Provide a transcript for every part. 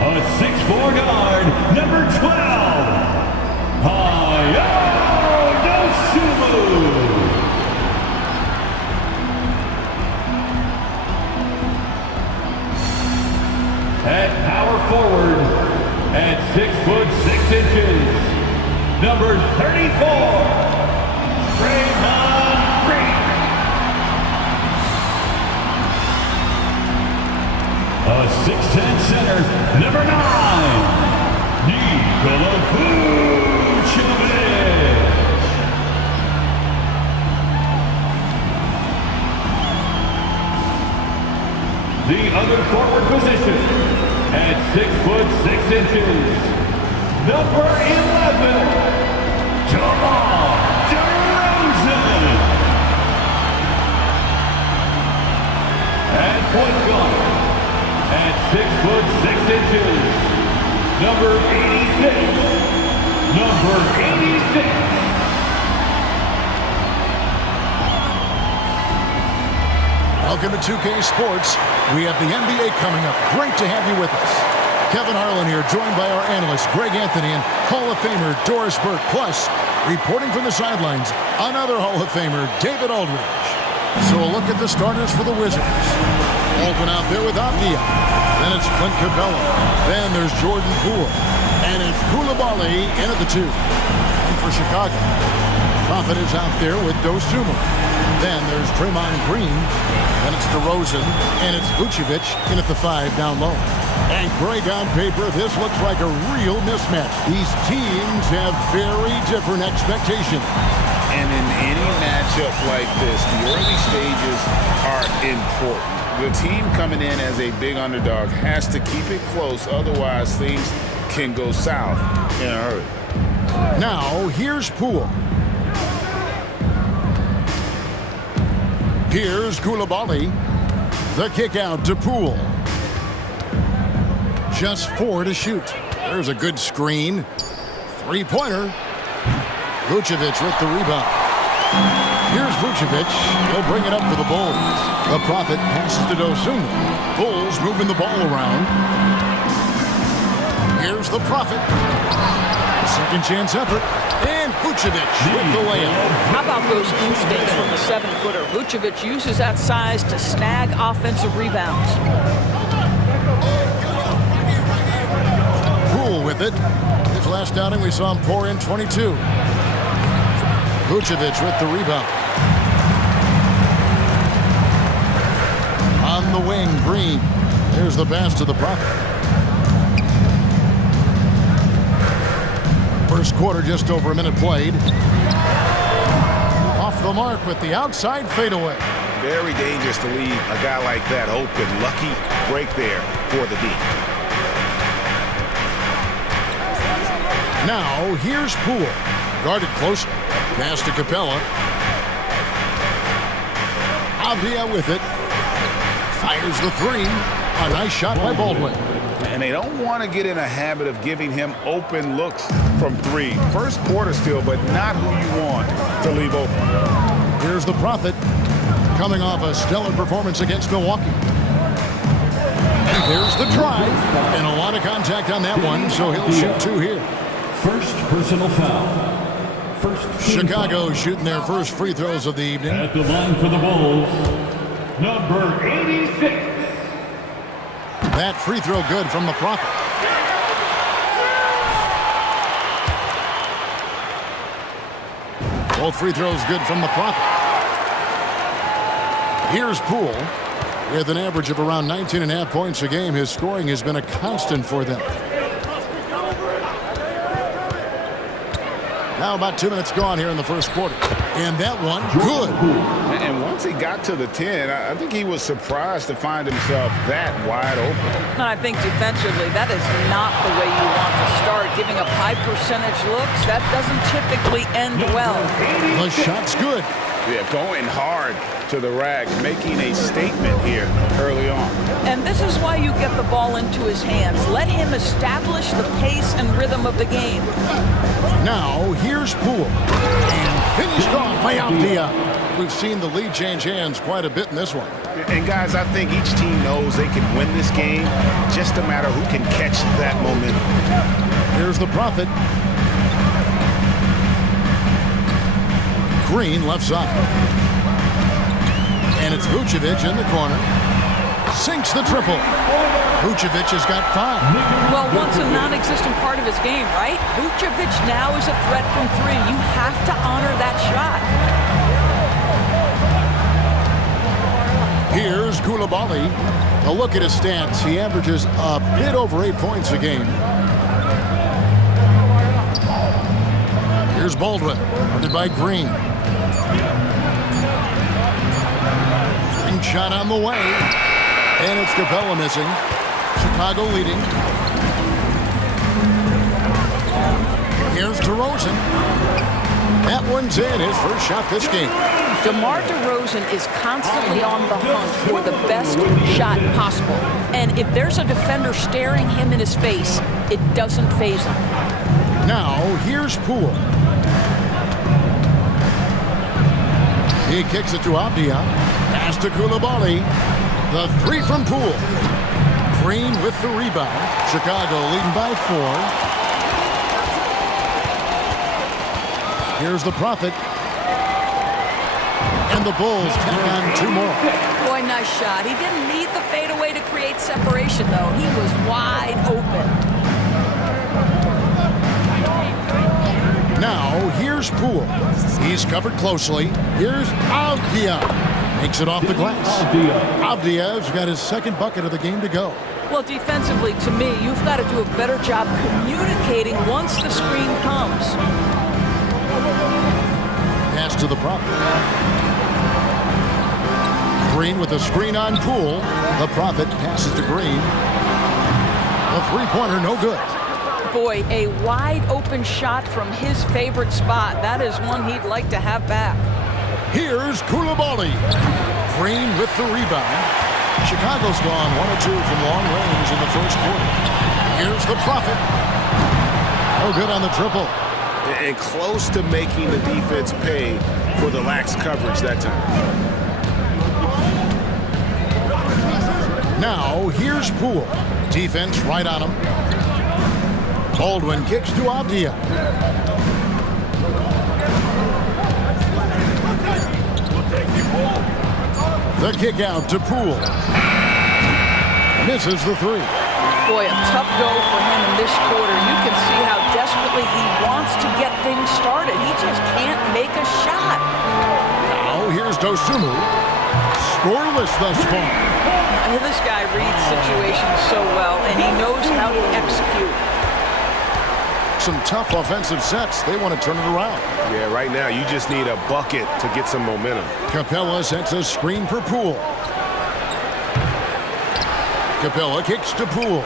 A 6'4" guard, number 12, Hayo Dosunmu. At power forward, at 6'6", number 34, Draymond Green. A 6'10" center, number 9, Nikola Vucevic. The other forward position, at 6'6", number 11, DeMar DeRozan. At point guard, at 6'6", number 86. Welcome to 2K Sports. We have the NBA coming up. Great to have you with us. Kevin Harlan here, joined by our analyst Greg Anthony and Hall of Famer Doris Burke. Plus, reporting from the sidelines, another Hall of Famer, David Aldridge. So a look at the starters for the Wizards. Baldwin out there with Avdia. Then it's Clint Capella. Then there's Jordan Poole. And it's Coulibaly in at the 2. And for Chicago, Prophet is out there with Dosunmu. Then there's Draymond Green. Then it's DeRozan. And it's Vucevic in at the 5 down low. And Greg, on paper, this looks like a real mismatch. These teams have very different expectations. And in any matchup like this, the early stages are important. The team coming in as a big underdog has to keep it close, otherwise things can go south in a hurry. Now, here's Poole. Here's Coulibaly. The kick out to Poole. Just 4 to shoot. There's a good screen. Three-pointer. Vucevic with the rebound. Here's Vucevic. He'll bring it up for the Bulls. The Prophet passes to Dosunmu. Bulls moving the ball around. Here's the Prophet. Second chance effort. And Vucevic with the layup. How about those instincts from the 7-footer? Vucevic uses that size to snag offensive rebounds. Poole with it. His last outing, we saw him pour in 22. Vucevic with the rebound. On the wing, Green. There's the pass to the Prophet. First quarter, just over a minute played. Off the mark with the outside fadeaway. Very dangerous to leave a guy like that open. Lucky break there for the D. Now, here's Poole. Guarded closer. Pass to Capella. Avdia with it. Fires the 3. A nice shot by Baldwin. And they don't want to get in a habit of giving him open looks from 3. First quarter still, but not who you want to leave open. Here's the Prophet. Coming off a stellar performance against Milwaukee. And there's the drive. And a lot of contact on that one, so he'll shoot 2 here. First personal foul. Chicago shooting their first free throws of the evening. At the line for the Bulls, number 86. That free throw good from the Prophet. Both free throws good from the Prophet. Here's Poole. With an average of around 19.5 points a game, his scoring has been a constant for them. Now about 2 minutes gone here in the first quarter. And that one, good. And once he got to the 10, I think he was surprised to find himself that wide open. And I think defensively, that is not the way you want to start. Giving up high percentage looks, that doesn't typically end well. The shot's good. Yeah, going hard to the rack, making a statement here early on. And this is why you get the ball into his hands. Let him establish the pace and rhythm of the game. Now, here's Poole. And finished off by Avdia. We've seen the lead change hands quite a bit in this one. And guys, I think each team knows they can win this game, just a matter who can catch that momentum. Here's the Prophet. Green left side. And it's Vucevic in the corner. Sinks the triple. Vucevic has got 5. Well, once a non-existent part of his game, right? Vucevic now is a threat from 3. You have to honor that shot. Here's Coulibaly. A look at his stats. He averages a bit over 8 points a game. Here's Baldwin, guarded by Green. Green shot on the way. And it's Capella missing. Chicago leading. Here's DeRozan. That one's in, his first shot this game. DeMar DeRozan is constantly on the hunt for the best shot possible. And if there's a defender staring him in his face, it doesn't faze him. Now, here's Poole. He kicks it to Avdia. Pass to Coulibaly. The 3 from Poole. Green with the rebound. Chicago leading by 4. Here's the Prophet. And the Bulls tack on 2 more. Boy, nice shot. He didn't need the fadeaway to create separation, though. He was wide open. Now, here's Poole. He's covered closely. Here's Avdia. Makes it off the glass. Avdia's got his second bucket of the game to go. Well, defensively, to me, you've got to do a better job communicating once the screen comes. Pass to the Prophet. Green with a screen on Poole. The Prophet passes to Green. The three-pointer, no good. Boy, a wide open shot from his favorite spot. That is one he'd like to have back. Here's Coulibaly. Green with the rebound. Chicago's gone 1 or 2 from long range in the first quarter. Here's the Prophet. No good on the triple. And close to making the defense pay for the lax coverage that time. Now, here's Poole. Defense right on him. Baldwin kicks to Avdia. The kick out to Poole. Misses the 3. Boy, a tough go for him in this quarter. You can see how desperately he wants to get things started. He just can't make a shot. Now here's Dosunmu. Scoreless thus far. This guy reads situations so well, and he knows how to execute. Some tough offensive sets. They want to turn it around. Yeah, right now you just need a bucket to get some momentum. Capella sets a screen for Poole. Capella kicks to Poole.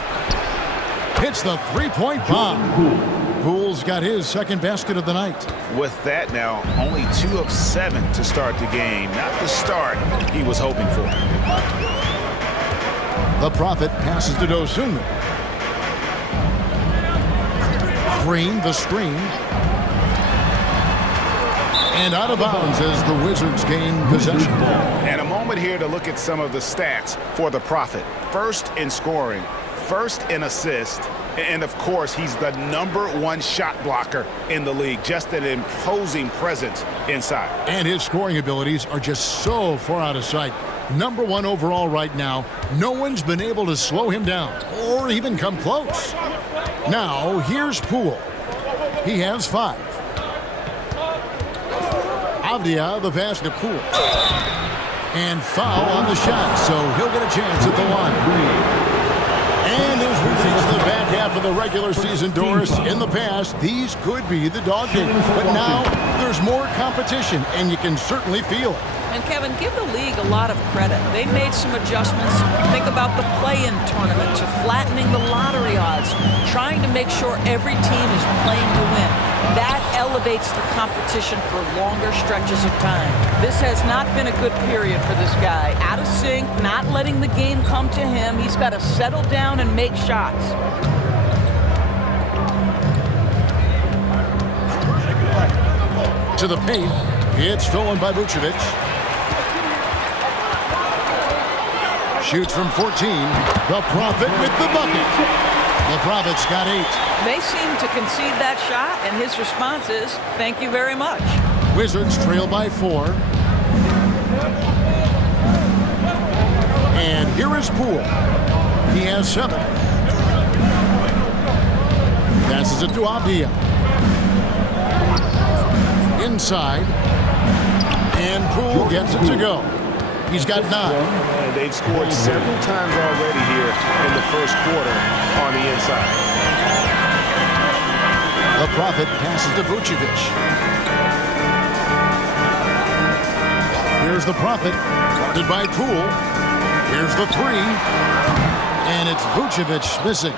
Hits the three-point bomb. Poole's got his second basket of the night. With that now, only 2 of 7 to start the game. Not the start he was hoping for. The Prophet passes to Dosunmu. Green, the screen. And out of bounds as the Wizards gain possession. And a moment here to look at some of the stats for the Prophet. First in scoring, first in assist, and of course, he's the #1 shot blocker in the league. Just an imposing presence inside. And his scoring abilities are just so far out of sight. #1 overall right now. No one's been able to slow him down or even come close. Now, here's Poole. He has 5. Avdia, the pass to Poole. And foul on the shot, so he'll get a chance at the line. And as we reach the back half half of the regular season, Doris, in the past, these could be the dog days. But now there's more competition, and you can certainly feel it. And Kevin, give the league a lot of credit. They made some adjustments. Think about the play-in tournament to flattening the lottery odds, trying to make sure every team is playing to win. That elevates the competition for longer stretches of time. This has not been a good period for this guy. Out of sync, not letting the game come to him. He's got to settle down and make shots. To the paint. It's stolen by Vucevic. Shoots from 14. The Prophet with the bucket. The Prophet's got 8. They seem to concede that shot, and his response is, thank you very much. Wizards trail by 4. And here is Poole. He has 7. Passes it to Avdia. Inside. And Poole gets it to go. He's got 9. And they've scored several times already here in the first quarter on the inside. The Prophet passes to Vucevic. Here's the Prophet, guarded by Poole. Here's the 3. And it's Vucevic missing.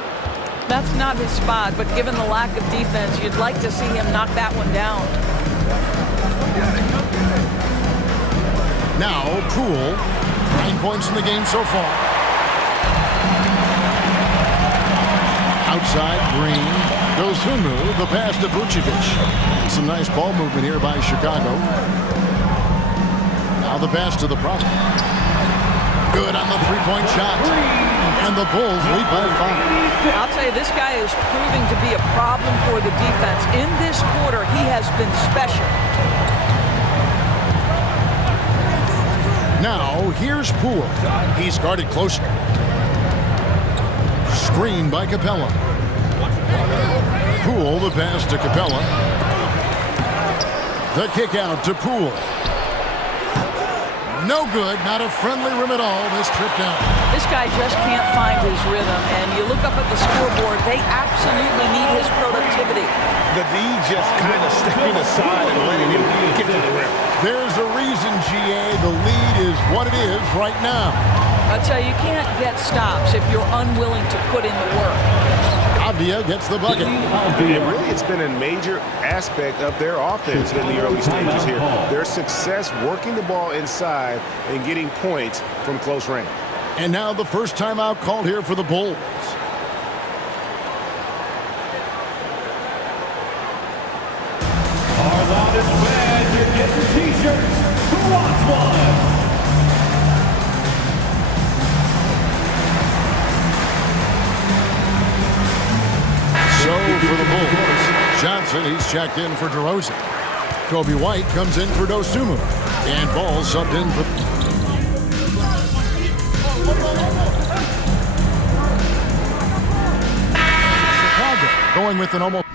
That's not his spot, but given the lack of defense, you'd like to see him knock that one down. Now, Poole, 9 points in the game so far. Outside, Green. Dosunmu, the pass to Vucevic. Some nice ball movement here by Chicago. Now the pass to the Prophet. Good on the three-point shot. And the Bulls lead by 5. I'll tell you, this guy is proving to be a problem for the defense. In this quarter, he has been special. Now, here's Poole. He's guarded closely. Screen by Capella. Poole, the pass to Capella. The kick out to Poole. No good, not a friendly rim at all. This trip down. This guy just can't find his rhythm, and you look up at the scoreboard, they absolutely need his productivity. The D just kind of stepping aside and letting him get to the rim. There's a reason, GA. The lead is what it is right now. I tell you, you can't get stops if you're unwilling to put in the work. Avdia gets the bucket. And really, it's been a major aspect of their offense in the early stages here. Their success working the ball inside and getting points from close range. And now the first timeout called here for the Bulls. Our loudest fans are getting t-shirts. Who wants one? So for the Bulls, Johnson, he's checked in for DeRozan. Kobe White comes in for Dosunmu. And Ball subbed in for... Chicago going with an almost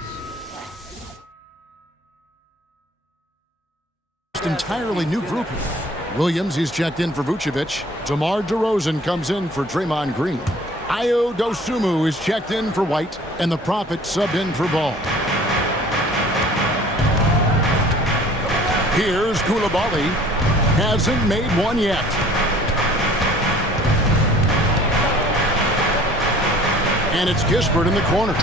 entirely new group here. Williams, he's checked in for Vucevic. DeMar DeRozan comes in for Draymond Green. Ayo Dosunmu is checked in for White, and the Prophet subbed in for Ball. Here's Coulibaly. Hasn't made one yet. And it's Kispert in the corner.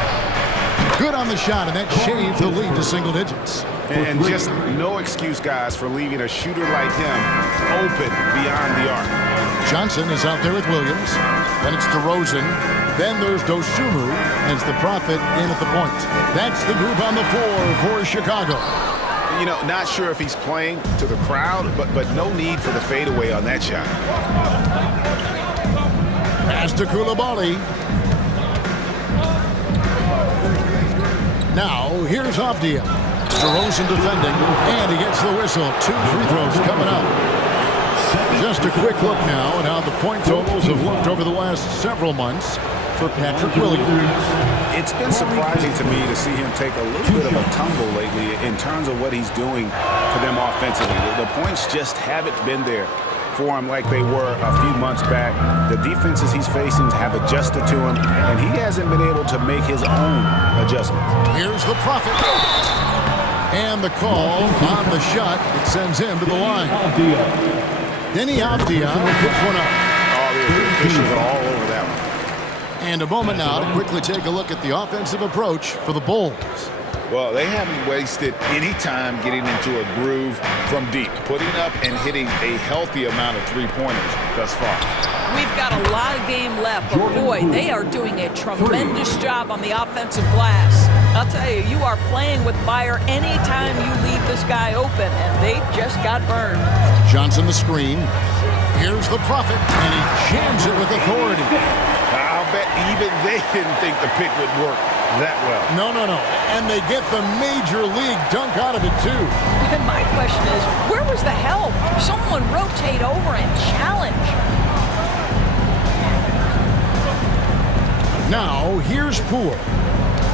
Good on the shot, and that shaved the lead to single digits. And just no excuse, guys, for leaving a shooter like him open beyond the arc. Johnson is out there with Williams. Then it's DeRozan. Then there's Dosunmu. And it's the Prophet in at the point. That's the group on the floor for Chicago. You know, not sure if he's playing to the crowd, but no need for the fadeaway on that shot. Pass to Coulibaly. Now, here's Avdia. DeRozan defending, and he gets the whistle. 2 free throws coming up. Just a quick look now at how the point totals have looked over the last several months for Patrick Williams. It's been surprising to me to see him take a little bit of a tumble lately in terms of what he's doing for them offensively. The points just haven't been there for him like they were a few months back. The defenses he's facing have adjusted to him, and he hasn't been able to make his own adjustments. Here's the Prophet. And the call on the shot. It sends him to the line. Denny Avdia puts one up. Oh, the officials are all over that one. And a moment now to quickly take a look at the offensive approach for the Bulls. Well, they haven't wasted any time getting into a groove from deep, putting up and hitting a healthy amount of three-pointers thus far. We've got a lot of game left, but boy, they are doing a tremendous job on the offensive glass. I'll tell you, you are playing with fire anytime you leave this guy open, and they just got burned. Johnson the screen. Here's the Prophet, and he jams it with authority. I'll bet even they didn't think the pick would work that well. No. And they get the major league dunk out of it, too. And my question is, where was the help? Someone rotate over and challenge. Now, here's Poole.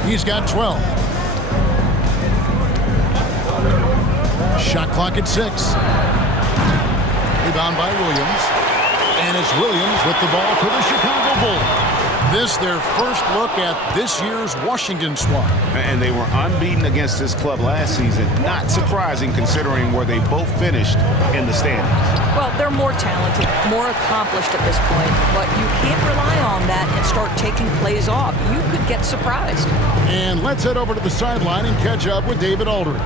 He's got 12. Shot clock at 6. Rebound by Williams. And it's Williams with the ball for the Chicago Bulls. This their first look at this year's Washington squad. And they were unbeaten against this club last season. Not surprising considering where they both finished in the standings. Well, they're more talented, more accomplished at this point, but you can't rely on that and start taking plays off. You could get surprised. And let's head over to the sideline and catch up with David Aldridge.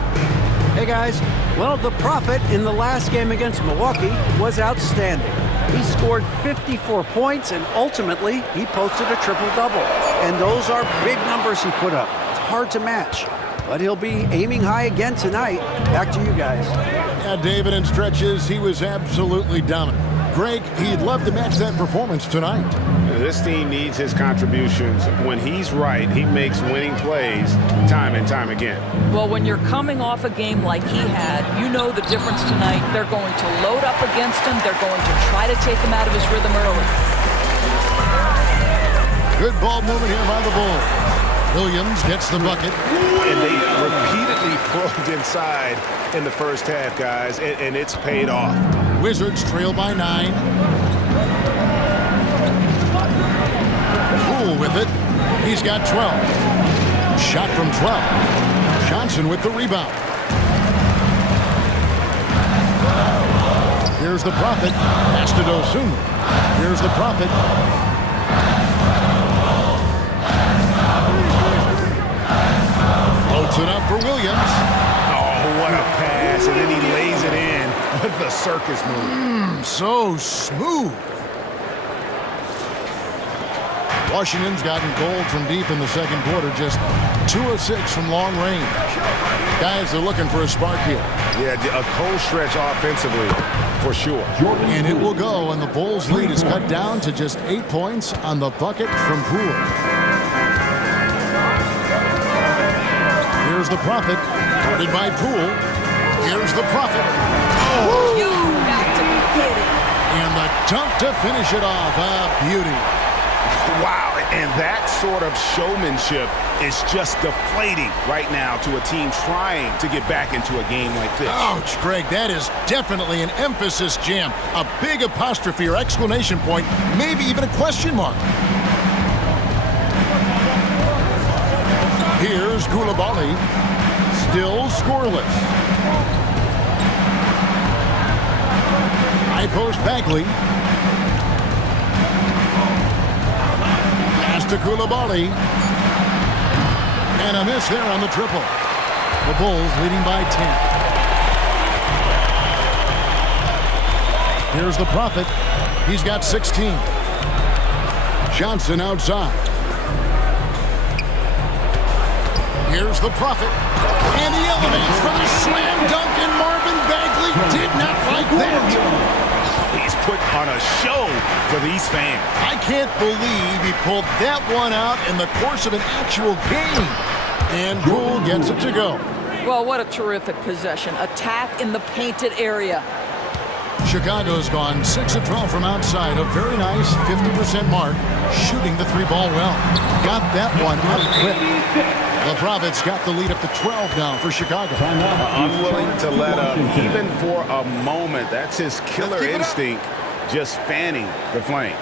Hey guys, well, the Prophet in the last game against Milwaukee was outstanding. He scored 54 points and ultimately he posted a triple-double. And those are big numbers he put up. It's hard to match, but he'll be aiming high again tonight. Back to you guys. Yeah, David, in stretches, he was absolutely dominant. Greg, he'd love to match that performance tonight. This team needs his contributions. When he's right, he makes winning plays time and time again. Well, when you're coming off a game like he had, you know the difference tonight. They're going to load up against him. They're going to try to take him out of his rhythm early. Good ball movement here by the Bulls. Williams gets the bucket. And they repeatedly probed inside in the first half, guys, and it's paid off. Wizards trail by 9. Poole with it. He's got 12. Shot from 12. Johnson with the rebound. Here's the Prophet. Pass to Dosunmu. Here's the Prophet. Floats it up for Williams. Oh, what a pass, and then he lays it in with the circus move. So smooth. Washington's gotten cold from deep in the second quarter, just 2 of 6 from long range. Guys are looking for a spark here. Yeah, a cold stretch offensively, for sure. And it will go, and the Bulls' lead is cut down to just 8 points on the bucket from Poole. Here's the Prophet, guarded by Poole. Here's the Prophet. Oh! You got to be kidding. And the dunk to finish it off. A beauty. Wow, and that sort of showmanship is just deflating right now to a team trying to get back into a game like this. Ouch, Greg, that is definitely an emphasis jam. A big apostrophe or exclamation point, maybe even a question mark. Here's Coulibaly, still scoreless. High post Bagley. Pass to Coulibaly. And a miss there on the triple. The Bulls leading by 10. Here's the Prophet. He's got 16. Johnson outside. Here's the Prophet. And he elevates for the slam dunk, and Marvin Bagley did not like that. He's put on a show for these fans. I can't believe he pulled that one out in the course of an actual game. And Poole gets it to go. Well, what a terrific possession. Attack in the painted area. Chicago's gone 6 of 12 from outside. A very nice 50% mark, shooting the 3-ball well. Got that one up quick. The Profits got the lead up to 12 now for Chicago. Unwilling to let up even for a moment. That's his killer instinct, just fanning the flames.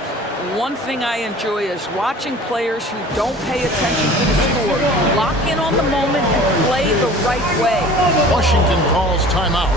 One thing I enjoy is watching players who don't pay attention to the score lock in on the moment and play the right way. Washington calls timeout.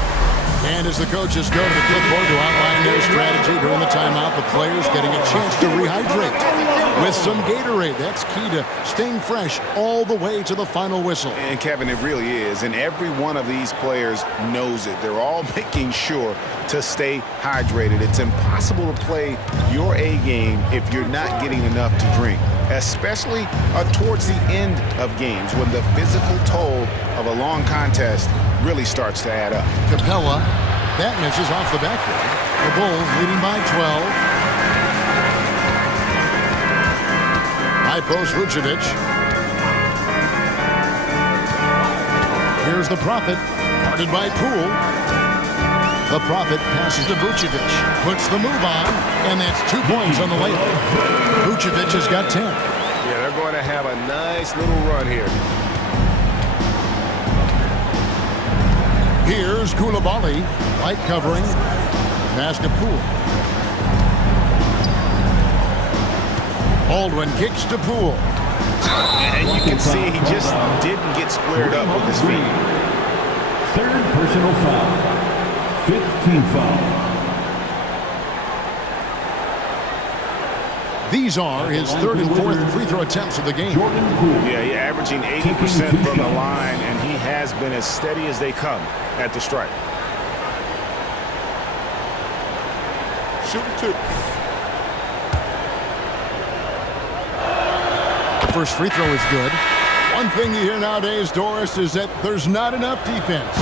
And as the coaches go to the clipboard to outline their strategy during the timeout, the players getting a chance to rehydrate with some Gatorade. That's key to staying fresh all the way to the final whistle. And Kevin, it really is. And every one of these players knows it. They're all making sure to stay hydrated. It's impossible to play your A game if you're not getting enough to drink, especially towards the end of games when the physical toll of a long contest really starts to add up. Capella, that misses off the backboard. The Bulls leading by 12. High post Vucevic. Here's the Prophet, guarded by Poole. The Prophet passes to Vucevic, puts the move on, and that's 2 points on the layup. Vucevic has got 10. Yeah, they're going to have a nice little run here. Here's Coulibaly, light covering, pass to Poole. Baldwin kicks to Poole. And you can see he just didn't get squared up with his feet. Third personal foul. 15th foul. These are his third and fourth free throw attempts of the game. Yeah, he's averaging 80% from the line, and he has been as steady as they come at the stripe. Shooting two. The first free throw is good. One thing you hear nowadays, Doris, is that there's not enough defense.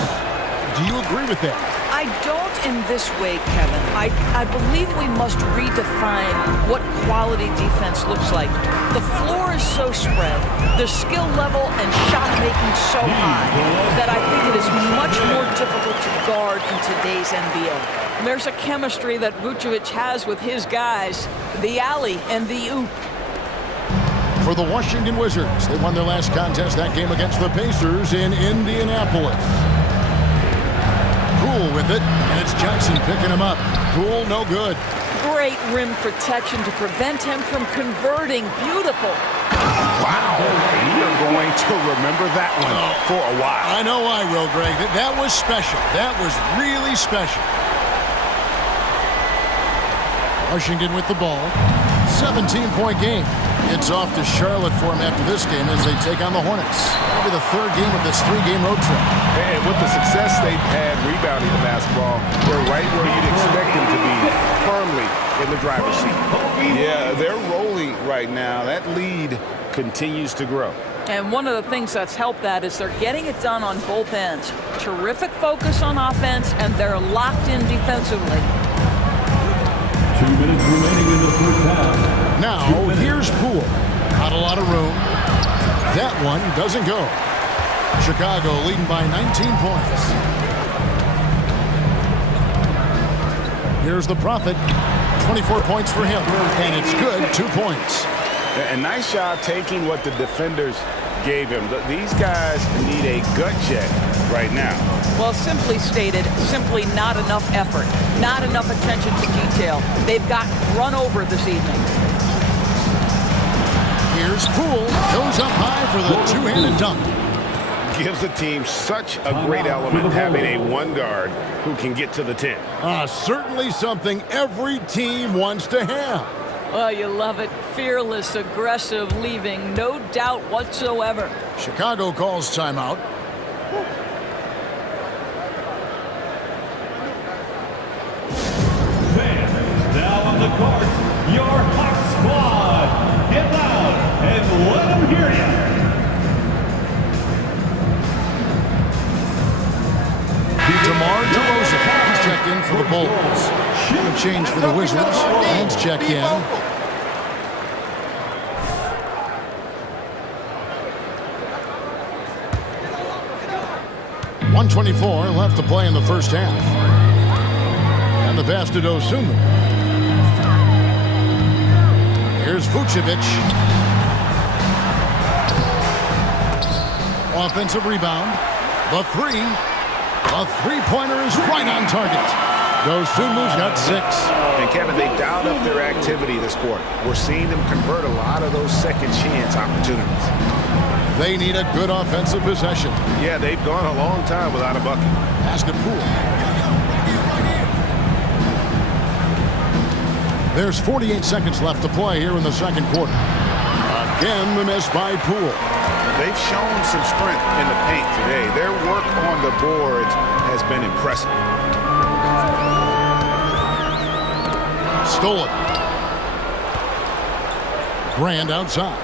Do you agree with that? I don't in this way, Kevin. I believe we must redefine what quality defense looks like. The floor is so spread, the skill level and shot making so high that I think it is much more difficult to guard in today's NBA. There's a chemistry that Vucevic has with his guys, the alley and the oop. For the Washington Wizards, they won their last contest, that game against the Pacers in Indianapolis. Poole with it, and it's Johnson picking him up. Poole, no good. Great rim protection to prevent him from converting. Beautiful. Wow. You're going to remember that one for a while. I know I will, Greg. That was special. That was really special. Washington with the ball. 17-point game. It's off to Charlotte for him after this game as they take on the Hornets. That'll be the third game of this three-game road trip. And with the success they've had rebounding the basketball, they're right where you'd expect them to be, firmly in the driver's seat. Yeah, they're rolling right now. That lead continues to grow. And one of the things that's helped that is they're getting it done on both ends. Terrific focus on offense, and they're locked in defensively. 2 minutes remaining in the first half. Now, here's Poole. Not a lot of room. That one doesn't go. Chicago leading by 19 points. Here's the Prophet. 24 points for him. And it's good, 2 points. A nice job taking what the defenders gave him. These guys need a gut check right now. Well, simply stated, simply not enough effort, not enough attention to detail. They've got run over this evening. Here's Poole. Goes up high for the two-handed dunk. Gives the team such a great element having a one guard who can get to the 10. Certainly something every team wants to have. Well, you love it. Fearless, aggressive, leaving no doubt whatsoever. Chicago calls timeout. Fans, now on the court, your Hawk Squad. Get loud and let them hear you. DeMar DeRozan. He's checked in for the Bulls. A change for the Wizards. Hans checked in. 124 left to play in the first half. And the pass to Dosunmu. Here's Vucevic. Offensive rebound. The three. The three-pointer is right on target. Goes two moves, got 6. And Kevin, they dialed up their activity this quarter. We're seeing them convert a lot of those second chance opportunities. They need a good offensive possession. Yeah, they've gone a long time without a bucket. Pass to Poole. There's 48 seconds left to play here in the second quarter. Again, the miss by Poole. They've shown some strength in the paint today. Their work on the boards has been impressive. Stolen. Brand outside.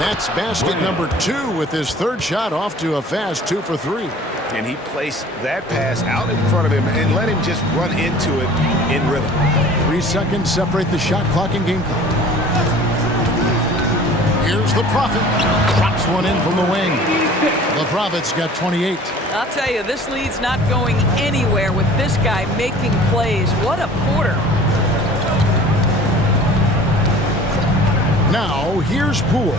That's basket number 2 with his third shot off to a fast 2 for 3. And he placed that pass out in front of him and let him just run into it in rhythm. 3 seconds separate the shot clock and game clock. Here's the Prophet. Drops one in from the wing. The Prophet's got 28. I'll tell you, this lead's not going anywhere with this guy making plays. What a quarter. Now, here's Poole.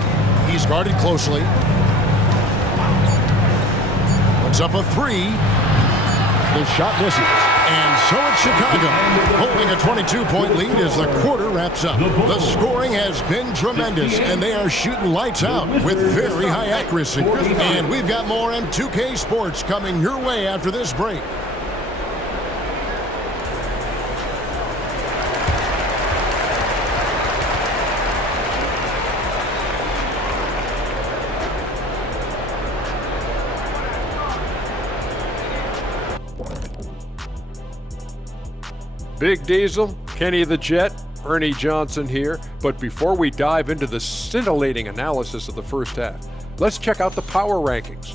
He's guarded closely. Puts up a 3. The shot misses. And so it's Chicago, holding a 22-point lead as the quarter wraps up. The scoring has been tremendous, and they are shooting lights out with very high accuracy. And we've got more M2K Sports coming your way after this break. Big Diesel, Kenny the Jet, Ernie Johnson here. But before we dive into the scintillating analysis of the first half, let's check out the power rankings.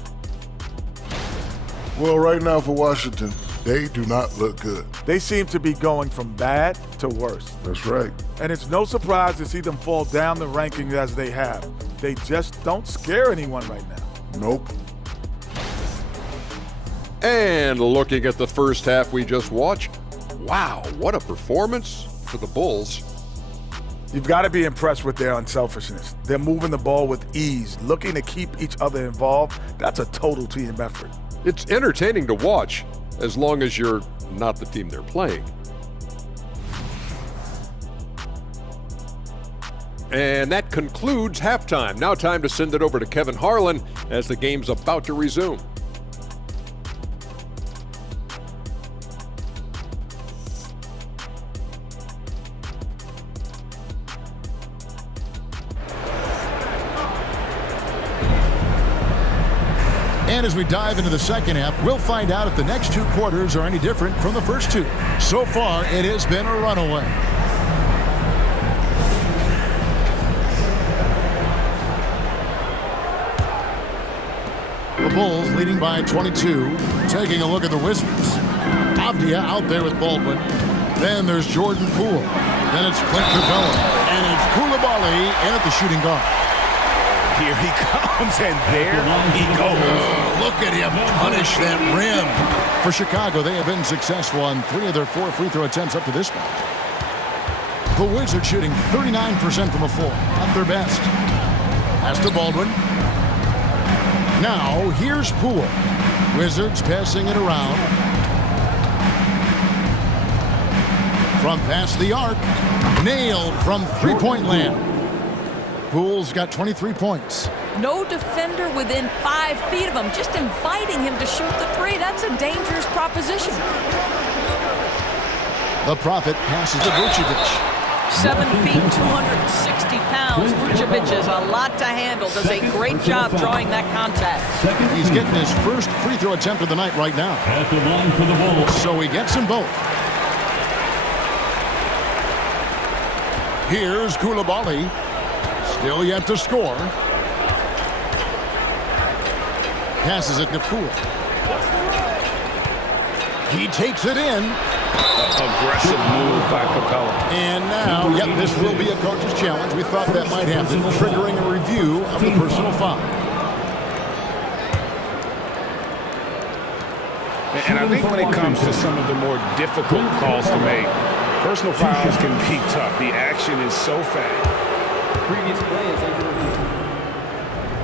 Well, right now for Washington, they do not look good. They seem to be going from bad to worse. That's right. And it's no surprise to see them fall down the rankings as they have. They just don't scare anyone right now. Nope. And looking at the first half we just watched, wow, what a performance for the Bulls. You've got to be impressed with their unselfishness. They're moving the ball with ease, looking to keep each other involved. That's a total team effort. It's entertaining to watch, as long as you're not the team they're playing. And that concludes halftime. Now time to send it over to Kevin Harlan as the game's about to resume. And as we dive into the second half, we'll find out if the next 2 quarters are any different from the first 2. So far, it has been a runaway. The Bulls leading by 22. Taking a look at the Wizards. Avdia out there with Baldwin. Then there's Jordan Poole. Then it's Clint Capella. And it's Coulibaly in at the shooting guard. Here he comes, and there he goes. Look at him punish that rim. For Chicago, they have been successful on 3 of their 4 free throw attempts up to this point. The Wizards shooting 39% from the floor, not their best. Pass to Baldwin. Now, here's Poole. Wizards passing it around. From past the arc. Nailed from three-point land. Poole's got 23 points. No defender within 5 feet of him, just inviting him to shoot the 3. That's a dangerous proposition. The Prophet passes to Vucevic. 7 feet, 260 pounds. Vucevic is a lot to handle. Does a great job drawing that contact. He's getting his first free throw attempt of the night right now. At the line for the Bulls. So he gets them both. Here's Coulibaly. Still yet to score. Passes it to Poole. He takes it in. Aggressive move by Capella. And now, yep, this will be a coach's challenge. We thought that might happen, triggering a review of the personal foul. And I think when it comes to some of the more difficult calls to make, personal fouls can be tough. The action is so fast.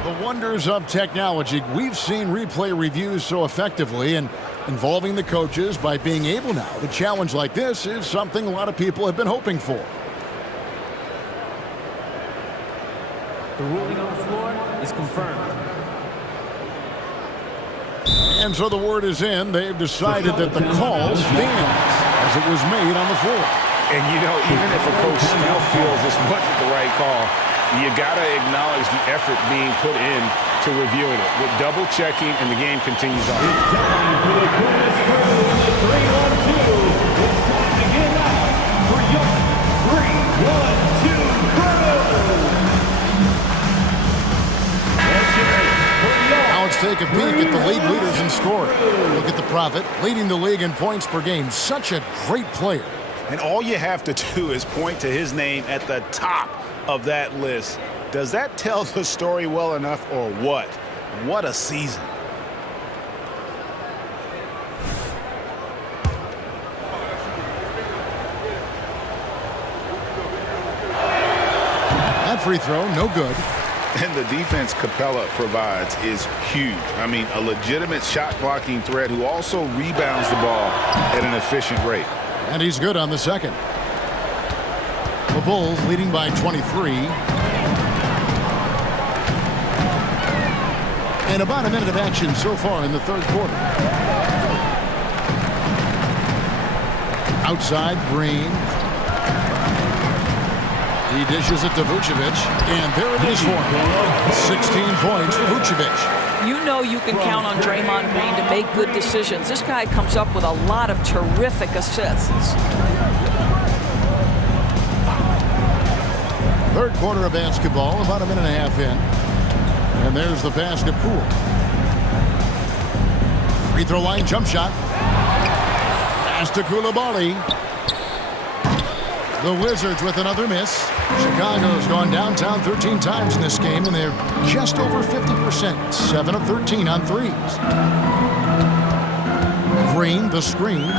The wonders of technology. We've seen replay reviews so effectively, and involving the coaches by being able now to challenge like this is something a lot of people have been hoping for. The ruling on the floor is confirmed. And so the word is in. They've decided that the call stands as it was made on the floor. And, you know, even if a coach still feels this wasn't the right call, you got to acknowledge the effort being put in to reviewing it. With double checking, and the game continues on. It's time for the quickest crew in the 3-1-2. It's time to get out for your 3-1-2 crew. Now let's take a peek at the league leaders in scoring. Look at the Prophet leading the league in points per game. Such a great player. And all you have to do is point to his name at the top of that list. Does that tell the story well enough, or what? What a season. That free throw, no good. And the defense Capella provides is huge. I mean, a legitimate shot blocking threat who also rebounds the ball at an efficient rate. And he's good on the second. The Bulls leading by 23. And about a minute of action so far in the third quarter. Outside, Green. He dishes it to Vucevic, and there it is for him. 16 points for Vucevic. You know you can count on Draymond Green to make good decisions. This guy comes up with a lot of terrific assists. Third quarter of basketball, about a minute and a half in. And there's the pass to Poole. Free throw line jump shot. Pass to Coulibaly. The Wizards with another miss. Chicago's gone downtown 13 times in this game, and they're just over 50%. 7 of 13 on threes. Green, the screen.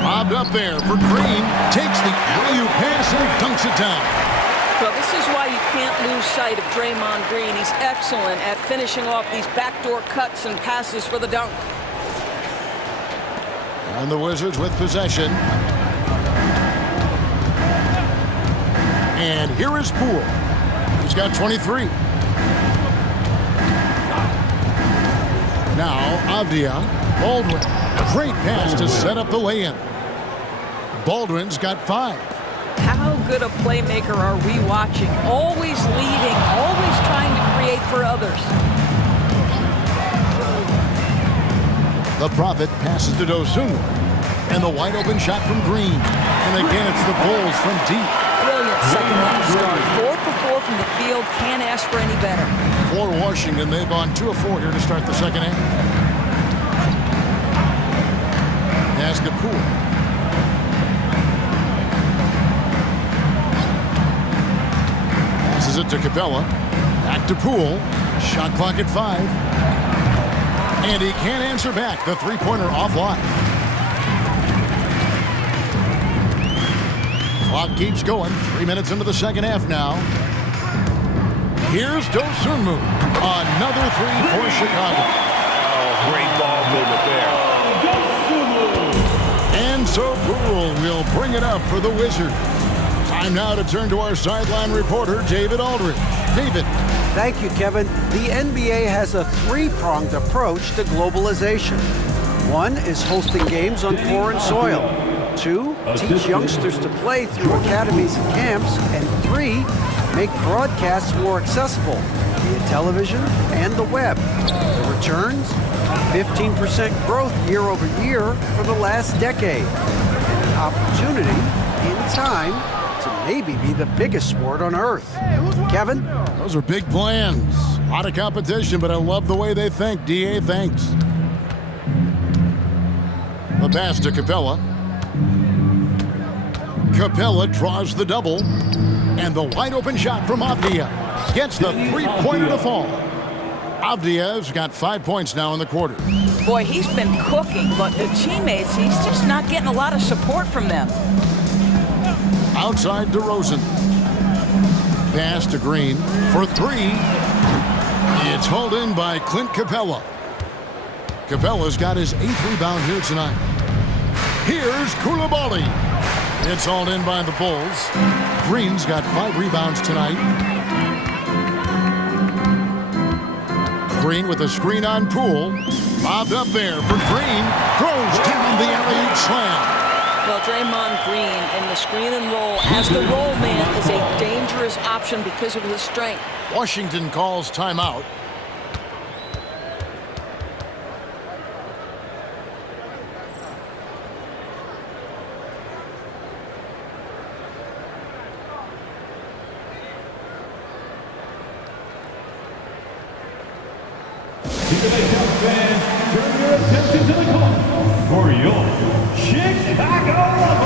Bobbed up there for Green. Takes the alley-oop pass and dunks it down. Well, this is why you can't lose sight of Draymond Green. He's excellent at finishing off these backdoor cuts and passes for the dunk. And the Wizards with possession. And here is Poole. He's got 23. Now Avdia. Baldwin. Great pass to set up the lay-in. Baldwin's got 5. How good a playmaker are we watching? Always leading, always trying to create for others. The Prophet passes to Dosunmu. And the wide open shot from Green. And again, it's the Bulls from deep. Brilliant second half start. 4 for 4 from the field. Can't ask for any better. For Washington, they've gone 2 of 4 here to start the second half. Pass to Poole. Passes it to Capella. Back to Poole. Shot clock at 5. And he can't answer back. The three-pointer offline. Clock keeps going. 3 minutes into the second half now. Here's Dosunmu. Another three for Chicago. Oh, great ball movement there. And so Poole will bring it up for the Wizards. Time now to turn to our sideline reporter, David Aldridge. David. Thank you, Kevin. The NBA has a three-pronged approach to globalization. One is hosting games on foreign soil. 2, teach youngsters to play through academies and camps. And 3, make broadcasts more accessible via television and the web. The returns? 15% growth year over year for the last decade. And an opportunity in time to maybe be the biggest sport on earth. Kevin? Those are big plans. A lot of competition, but I love the way they think. D.A., thanks. The pass to Capella. Capella draws the double. And the wide open shot from Avdia. Gets the three-pointer to fall. Avdia's got 5 points now in the quarter. Boy, he's been cooking, but the teammates, he's just not getting a lot of support from them. Outside DeRozan. Pass to Green for 3. It's hauled in by Clint Capella. Capella's got his 8th rebound here tonight. Here's Coulibaly. It's hauled in by the Bulls. Green's got 5 rebounds tonight. Green with a screen on Poole. Bobbed up there for Green. Throws down the alley-oop slam. Well, Draymond Green in the screen and roll as the roll man is a dangerous option because of his strength. Washington calls timeout. Fans, turn your attention to the call for your Chicago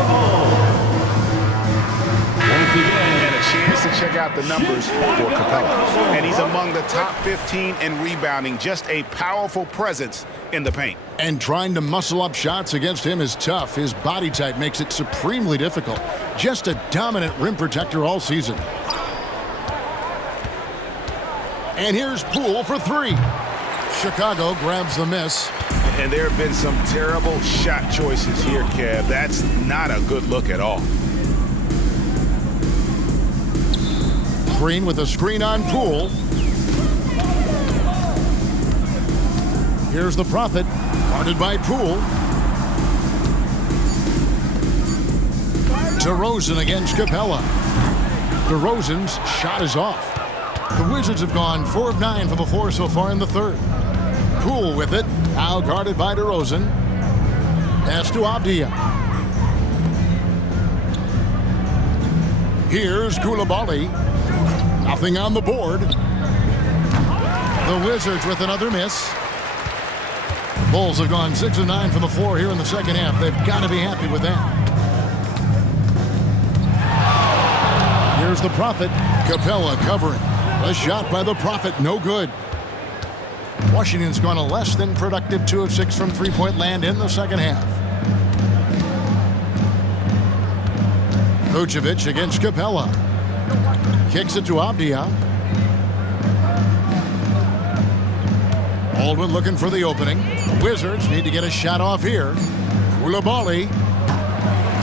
Bulls. Once again, And a chance to check out the numbers for Capella. And he's among the top 15 in rebounding. Just a powerful presence in the paint. And trying to muscle up shots against him is tough. His body type makes it supremely difficult. Just a dominant rim protector all season. And here's Poole for 3. Chicago grabs the miss. And there have been some terrible shot choices here, Kev. That's not a good look at all. Green with a screen on Poole. Here's the Prophet, guarded by Poole. DeRozan against Capella. DeRozan's shot is off. The Wizards have gone 4 of 9 from the floor so far in the third. Poole with it, now guarded by DeRozan. Pass to Avdia. Here's Coulibaly. Nothing on the board. The Wizards with another miss. Bulls have gone 6 of 9 from the floor here in the second half. They've got to be happy with that. Here's the Prophet. Capella covering. A shot by the Prophet, no good. Washington's gone a less than productive 2 of 6 from three-point land in the second half. Vucevic against Capella. Kicks it to Avdia. Baldwin looking for the opening. The Wizards need to get a shot off here. Coulibaly.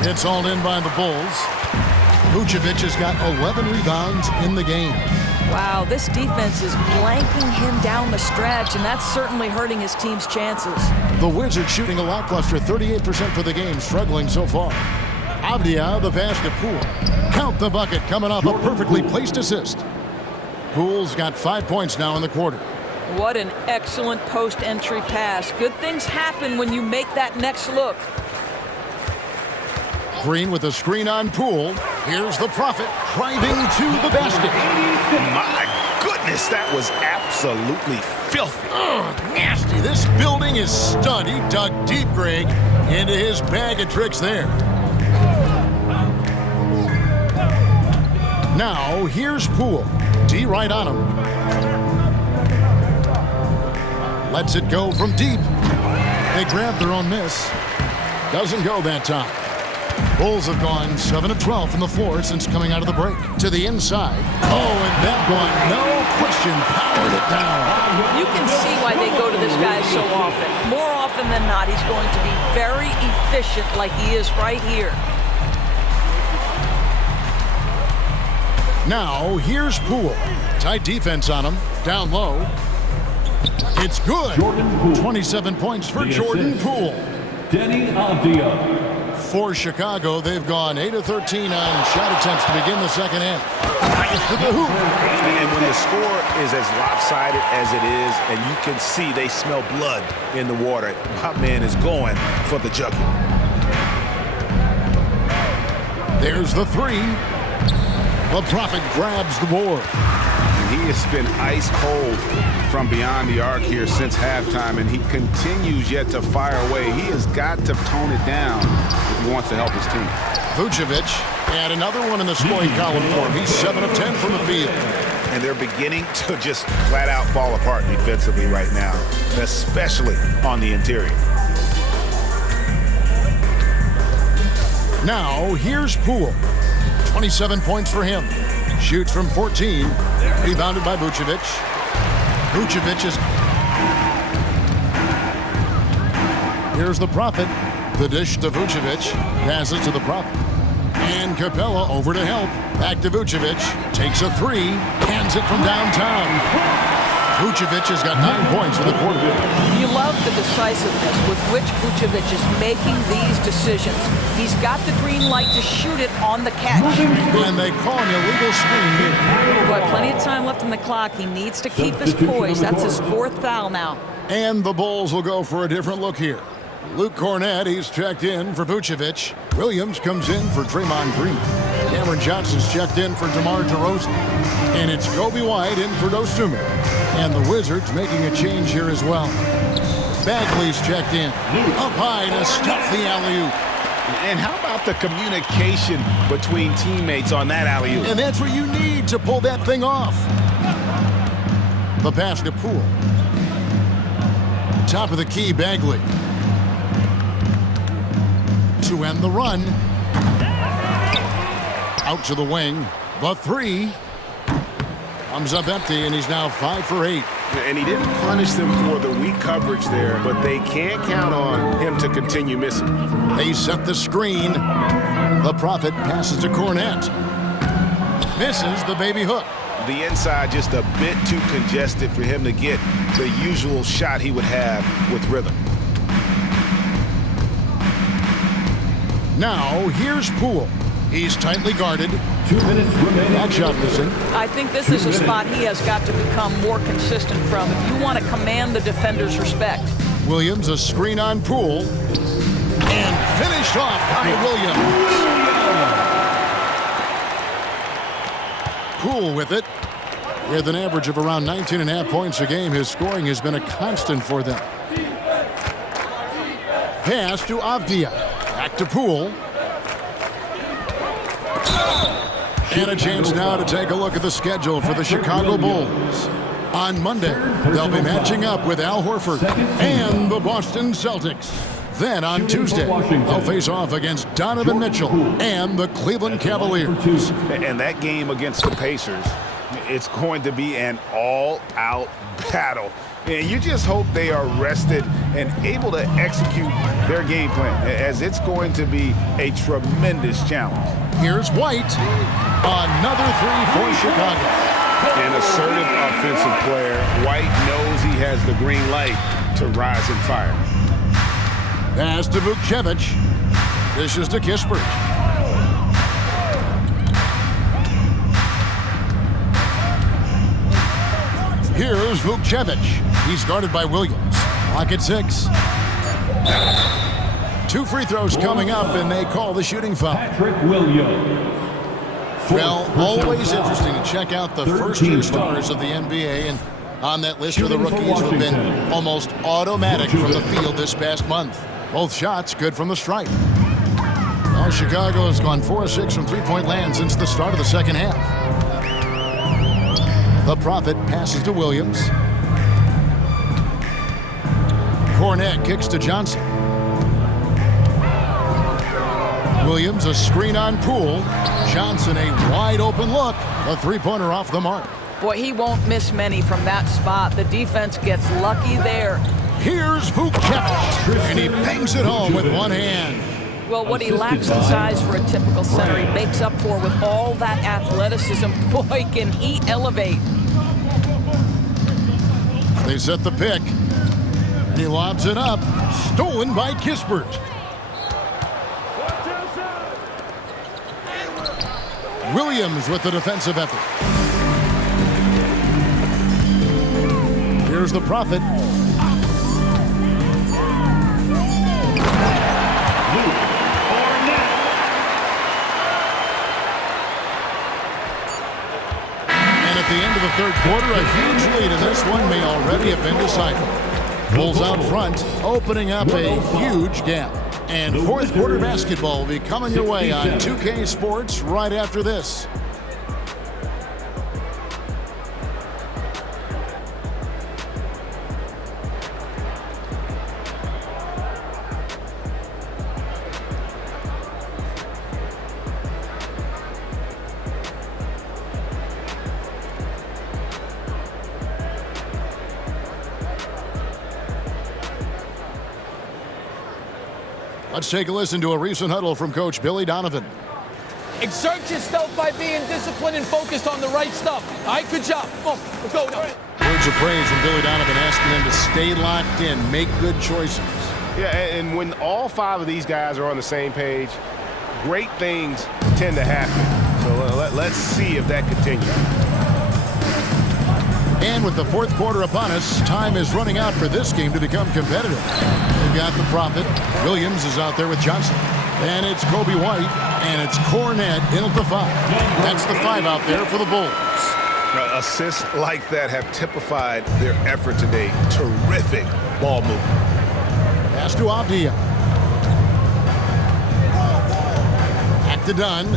It's hauled in by the Bulls. Vucevic has got 11 rebounds in the game. Wow, this defense is blanking him down the stretch, and that's certainly hurting his team's chances. The Wizards shooting a lackluster 38% for the game, struggling so far. Avdia, the pass to Poole. Count the bucket, coming off a perfectly placed assist. Poole's got 5 points now in the quarter. What an excellent post-entry pass. Good things happen when you make that next look. Green with a screen on Poole. Here's the Prophet driving to the basket. My goodness, that was absolutely filthy. Nasty. This building is stud. He dug deep, Greg, into his bag of tricks there. Now, here's Poole. D right on him. Lets it go from deep. They grab their own miss. Doesn't go that time. Bulls have gone 7 of 12 from the floor since coming out of the break. To the inside. Oh, and that one, no question, powered it down. You can see why they go to this guy so often. More often than not, he's going to be very efficient like he is right here. Now, here's Poole. Tight defense on him. Down low. It's good. 27 points for Jordan Poole. Deni Avdia. For Chicago, they've gone 8 of 13 on shot attempts to begin the second half. To the hoop. And when the score is as lopsided as it is, and you can see they smell blood in the water, my man is going for the jugular. There's the 3. The Prophet grabs the board. He has been ice cold from beyond the arc here since halftime, and he continues yet to fire away. He has got to tone it down if he wants to help his team. Vucevic, and another one in the scoring column for him. He's 7 of 10 from the field. And they're beginning to just flat out fall apart defensively right now, especially on the interior. Now, here's Poole. 27 points for him. Shoots from 14. Rebounded by Vucevic. Vucevic is... Here's the Prophet. The dish to Vucevic. Passes to the Prophet. And Capella over to help. Back to Vucevic. Takes a three. Hands it from downtown. Vucevic has got 9 points for the quarter. You love the decisiveness with which Vucevic is making these decisions. He's got the green light to shoot it on the catch. And they call an illegal screen here. But plenty of time left on the clock. He needs to keep his poise. That's his 4th foul now. And the Bulls will go for a different look here. Luke Cornett, he's checked in for Vucevic. Williams comes in for Draymond Green. Cameron Johnson's checked in for DeMar DeRozan. And it's Kobe White in for Dosunmu. And the Wizards making a change here as well. Bagley's checked in. Up high to stuff the alley-oop. And how about the communication between teammates on that alley-oop? And that's what you need to pull that thing off. The pass to Poole. Top of the key, Bagley. To end the run. Out to the wing. The three. Comes up empty, and he's now 5 for 8. And he didn't punish them for the weak coverage there, but they can't count on him to continue missing. They set the screen. The Prophet passes to Cornett. Misses the baby hook. The inside just a bit too congested for him to get the usual shot he would have with rhythm. Now, here's Poole. He's tightly guarded. 2 minutes remaining. That shot missing. I think this is a spot he has got to become more consistent from if you want to command the defender's respect. Williams, a screen on Poole. And finished off by Williams. Poole with it. With an average of around 19.5 points a game, his scoring has been a constant for them. Pass to Avdia. Back to Poole. And a chance now to take a look at the schedule for the Chicago Bulls. On Monday, they'll be matching up with Al Horford and the Boston Celtics. Then on Tuesday, they'll face off against Donovan Mitchell and the Cleveland Cavaliers. And that game against the Pacers, it's going to be an all-out battle. And you just hope they are rested and able to execute their game plan, as it's going to be a tremendous challenge. Here's White. Another three for Chicago. An assertive offensive player. White knows he has the green light to rise and fire. Pass to Vucevic. This is to Kispert. Here's Vucevic. He's guarded by Williams. Clock at 6. 2 free throws coming up, and they call the shooting foul. Patrick Williams. Well, always interesting to check out the first-year stars of the NBA, and on that list are the rookies who have been almost automatic from the field this past month. Both shots good from the stripe. Now Chicago has gone 4-6 from three-point land since the start of the second half. The Prophet passes to Williams. Cornett kicks to Johnson. Williams, a screen on Poole. Johnson, a wide open look. A three-pointer off the mark. Boy, he won't miss many from that spot. The defense gets lucky there. Here's Vucevic, and he bangs it home with one hand. Well, what he lacks in size for a typical center, he makes up for with all that athleticism. Boy, can he elevate. They set the pick, and he lobs it up. Stolen by Kispert. Williams with the defensive effort. Here's the Prophet. And at the end of the third quarter, a huge lead, and this one may already have been decided. Bulls out front, opening up a huge gap. And fourth quarter basketball will be coming your way on 2K Sports right after this. Let's take a listen to a recent huddle from Coach Billy Donovan. Exert yourself by being disciplined and focused on the right stuff. All right, good job. Go. Words of praise from Billy Donovan asking them to stay locked in, make good choices. Yeah, and when all 5 of these guys are on the same page, great things tend to happen. So let's see if that continues. And with the 4th quarter upon us, time is running out for this game to become competitive. They've got the Prophet. Williams is out there with Johnson. And it's Kobe White, and it's Cornette in at the 5. That's the 5 out there for the Bulls. Assists like that have typified their effort today. Terrific ball movement. Pass to Avdia. Back to Dunn.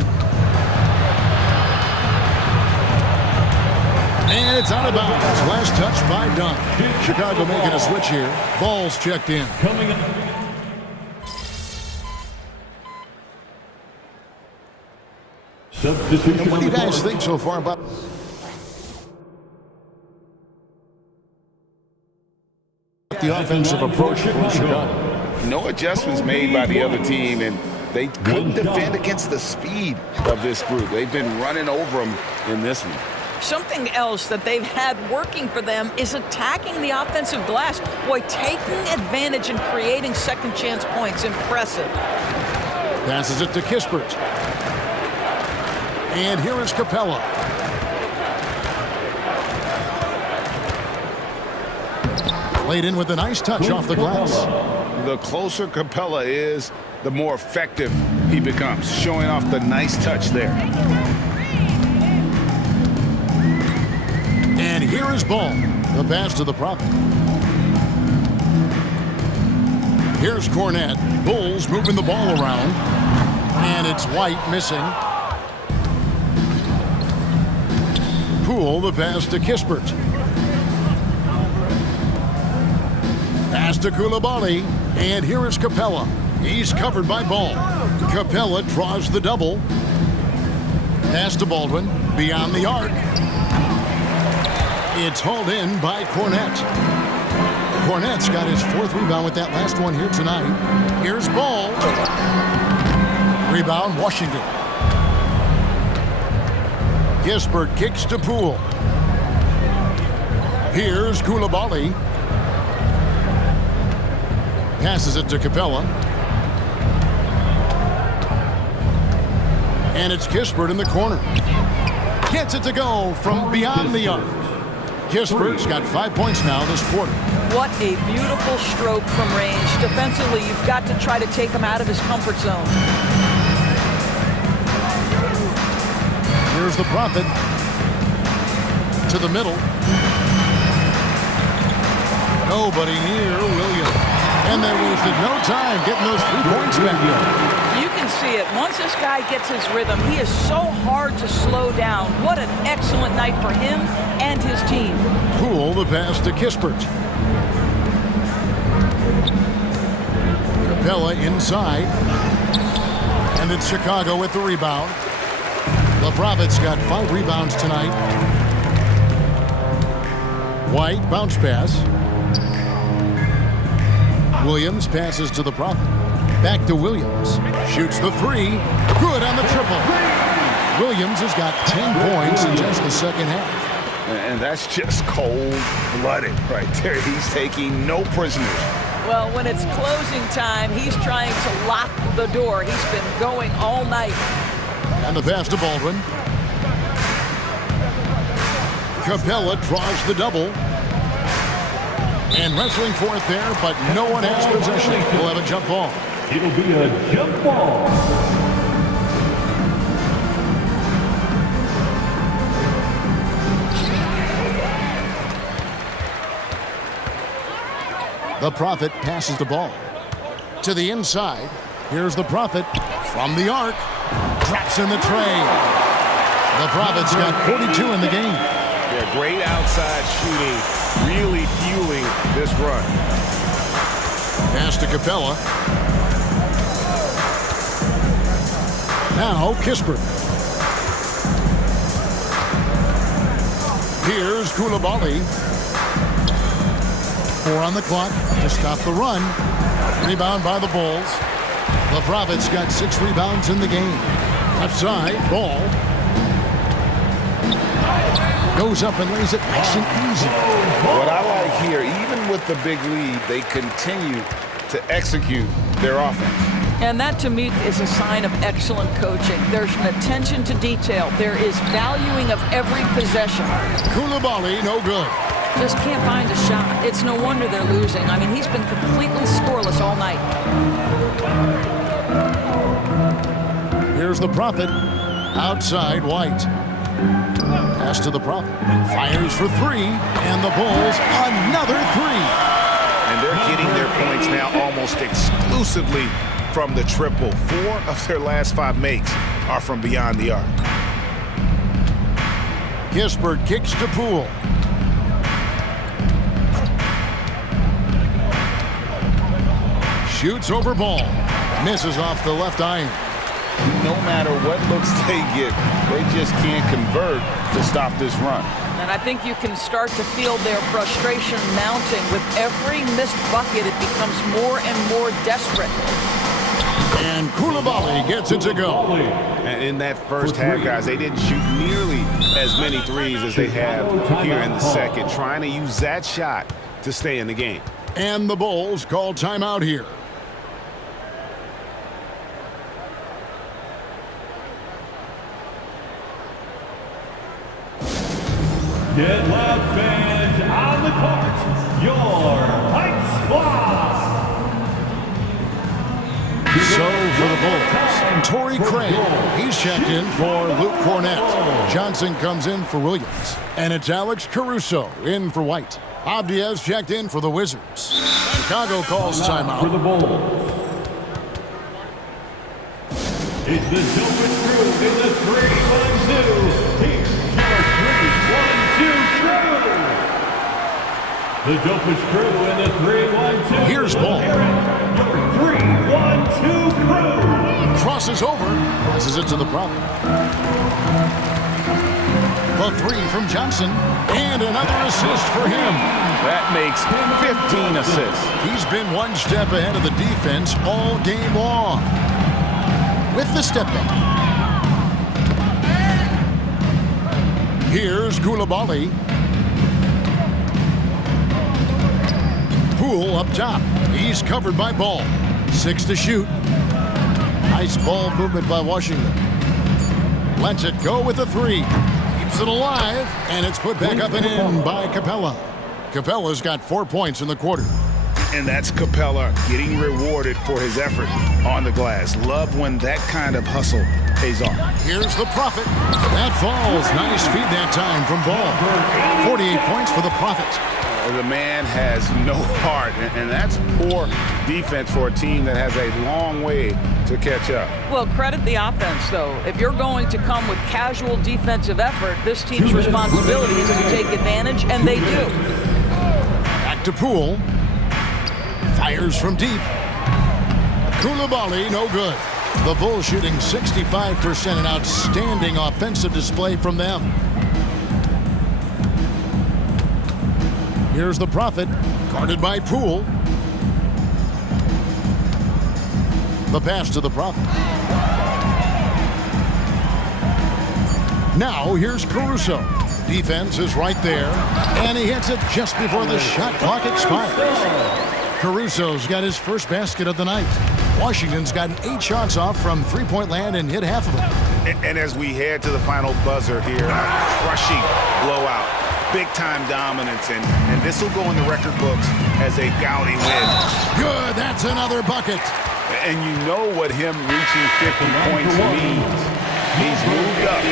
And it's out of bounds. Last touch by Dunn. Chicago making a switch here. Ball's checked in. Coming up. Substitution. What do you guys think so far about the offensive approach from Chicago? No adjustments made by the other team, and they couldn't defend against the speed of this group. They've been running over them in this one. Something else that they've had working for them is attacking the offensive glass. Boy, taking advantage and creating second chance points. Impressive. Passes it to Kispert. And here is Capella. Laid in with a nice touch off the glass. The closer Capella is, the more effective he becomes, showing off the nice touch there. And here is Ball. The pass to the Prophet. Here's Cornette. Bulls moving the ball around. And it's White missing. Poole, the pass to Kispert. Pass to Coulibaly. And here is Capella. He's covered by Ball. Capella draws the double. Pass to Baldwin. Beyond the arc. It's hauled in by Cornette. Cornette's got his 4th rebound with that last one here tonight. Here's Ball. Rebound, Washington. Kispert kicks to Poole. Here's Coulibaly. Passes it to Capella. And it's Kispert in the corner. Gets it to go from beyond the arc. Kispert's got 5 points now this quarter. What a beautiful stroke from range. Defensively, you've got to try to take him out of his comfort zone. Here's the Prophet. To the middle. Nobody near Williams. And they wasted no time getting those 3 points back. You can see it. Once this guy gets his rhythm, he is so hard to slow down. What an excellent night for him and his team. Poole, the pass to Kispert. Capella inside. And it's Chicago with the rebound. The Prophet's got 5 rebounds tonight. White, bounce pass. Williams passes to the Prophet. Back to Williams. Shoots the 3. Good on the triple. Williams has got 10 points in just the second half. And that's just cold-blooded right there. He's taking no prisoners. Well, when it's closing time, he's trying to lock the door. He's been going all night. And the pass to Baldwin. Capella draws the double. And wrestling for it there, but no one has possession. We'll have a jump ball. It'll be a jump ball. The Prophet passes the ball. To the inside. Here's the Prophet from the arc. Drops in the tray. The Prophet's got 42 in the game. Yeah, great outside shooting. Really fueling this run. Pass to Capella. Now Kispert. Here's Coulibaly. 4 on the clock to stop the run. Rebound by the Bulls. The Prophet's got 6 rebounds in the game. Left side, Ball. Goes up and lays it nice and easy. What I like here, even with the big lead, they continue to execute their offense. And that, to me, is a sign of excellent coaching. There's an attention to detail. There is valuing of every possession. Coulibaly, no good. Just can't find a shot. It's no wonder they're losing. I mean, he's been completely scoreless all night. Here's the Prophet. Outside, White. Pass to the Prophet. Fires for 3. And the Bulls, another 3. And they're getting their points now almost exclusively from the triple. 4 of their last 5 makes are from beyond the arc. Kispert kicks to Poole. Shoots over Ball. Misses off the left iron. No matter what looks they get, they just can't convert to stop this run. And I think you can start to feel their frustration mounting. With every missed bucket, it becomes more and more desperate. And Coulibaly gets it to go. And in that first half, guys, they didn't shoot nearly as many threes as they have here in the second, trying to use that shot to stay in the game. And the Bulls call timeout here. Get loud, fans, on the court, your Heights Squad. So for the Bulls, Torrey Craig, he's checked in for Luke Cornett. Johnson comes in for Williams. And it's Alex Caruso in for White. Abdias checked in for the Wizards. Chicago calls timeout. For the Bulls. It's the Dopest Crew in the 3-1-2. Here's your 3-1-2 crew. The Dopest Crew in the 3-1-2. Here's Ball. Your 3-1-2 crew. Crosses over. Passes it to the Prophet. The 3 from Johnson. And another assist for him. That makes 15 assists. He's been one step ahead of the defense all game long. With the step back. Here's Coulibaly. Poole up top. He's covered by Ball. 6 to shoot. Nice ball movement by Washington. Lets it go with a 3. Keeps it alive. And it's put back up and in by Capella. Capella's got 4 points in the quarter. And that's Capella getting rewarded for his effort on the glass. Love when that kind of hustle pays off. Here's the Prophet. That falls. Nice feed that time from Ball. 48 points for the Prophet. The man has no heart, and that's poor defense for a team that has a long way to catch up. Well, credit the offense, though. If you're going to come with casual defensive effort, this team's responsibility is to take advantage, and they do. Back to Poole. Fires from deep. Coulibaly, no good. The Bulls shooting 65%, an outstanding offensive display from them. Here's the Prophet, guarded by Poole. The pass to the Prophet. Now here's Caruso. Defense is right there, and he hits it just before the shot clock expires. Caruso's got his first basket of the night. Washington's gotten 8 shots off from three-point land and hit half of them. And as we head to the final buzzer here, a crushing blowout, big-time dominance, and this will go in the record books as a gaudy win. Good, that's another bucket. And you know what him reaching 50 points means. He's moved up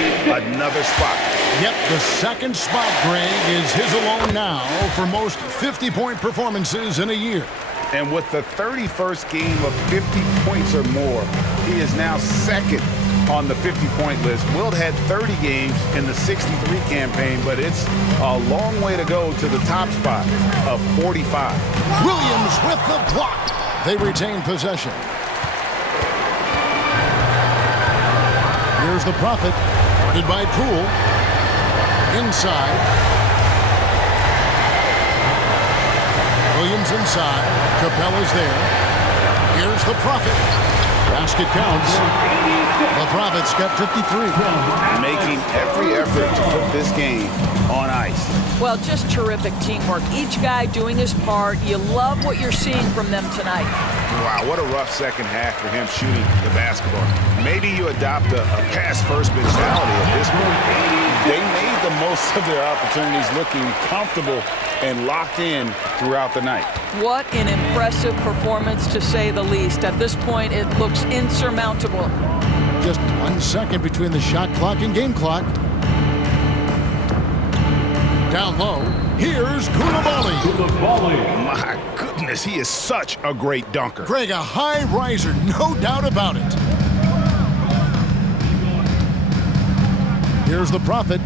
another spot. Yep, the second spot, Greg, is his alone now for most 50-point performances in a year. And with the 31st game of 50 points or more, he is now second on the 50-point list. Wilt had 30 games in the 63 campaign, but it's a long way to go to the top spot of 45. Williams with the block. They retain possession. Here's the Prophet, guarded by Poole. Inside. Williams inside. Capella's there. Here's the Prophet. Basket counts. The Profits got 53. Making every effort to put this game on ice. Well, just terrific teamwork. Each guy doing his part. You love what you're seeing from them tonight. Wow, what a rough second half for him shooting the basketball. Maybe you adopt a pass-first mentality at this point. They made the most of their opportunities, looking comfortable and locked in throughout the night. What an impressive performance, to say the least. At this point, it looks insurmountable. Just 1 second between the shot clock and game clock. Down low, here's Koulibaly. My goodness, he is such a great dunker. Greg, a high riser, no doubt about it. Here's the Prophet.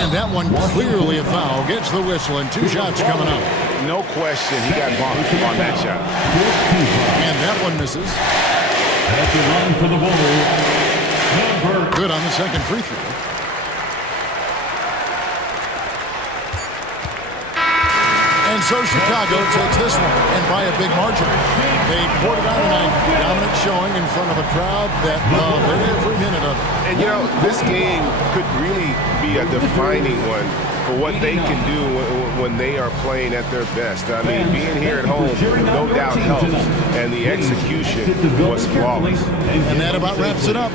And that one clearly a foul. Gets the whistle, and 2 shots coming up. No question, he got bumped on that shot. And that one misses. That's the run for the Bulls. Good on the second free throw. And so Chicago takes this one, and by a big margin. They poured it out tonight. Dominant showing in front of a crowd that loved every minute of it. And, you know, this game could really be a defining one for what they can do when they are playing at their best. I mean, being here at home, no doubt helps, and the execution was flawless. And that about wraps it up.